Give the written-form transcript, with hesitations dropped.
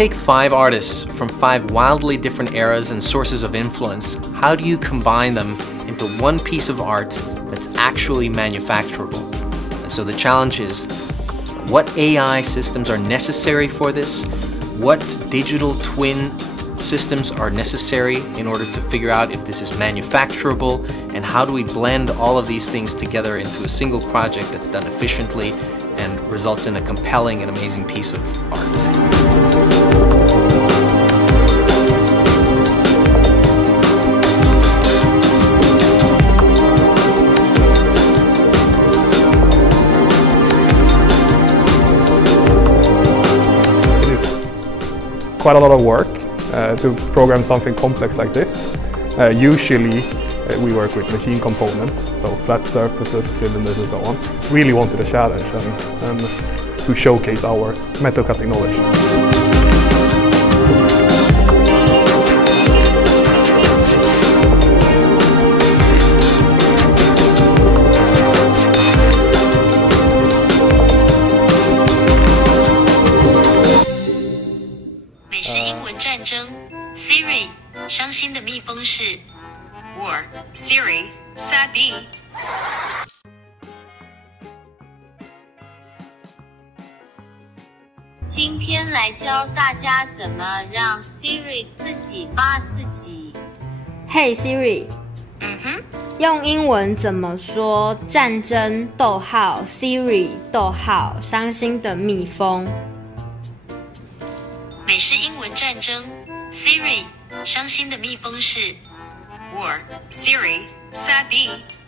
take 5 artists from 5 wildly different eras and sources of influence, how do you combine them into one piece of art that's actually manufacturable? And so the challenge is, what AI systems are necessary for this? What digital twin systems are necessary in order to figure out if this is manufacturable? And how do we blend all of these things together into a single project that's done efficiently and results in a compelling and amazing piece of art? Quite a lot of work to program something complex like this. Usually we work with machine components, so flat surfaces, cylinders and so on. Really wanted a challenge and to showcase our metal cutting knowledge. Siri 伤心的蜜蜂是 or Siri SANDVIK。 今天来教大家怎么让 Siri 自己骂自己。 Hey Siri， 用英文怎么说战争Siri 伤心的蜜蜂？美式英文战争 Siri 伤心的蜜蜂是 or Siri SANDVIK。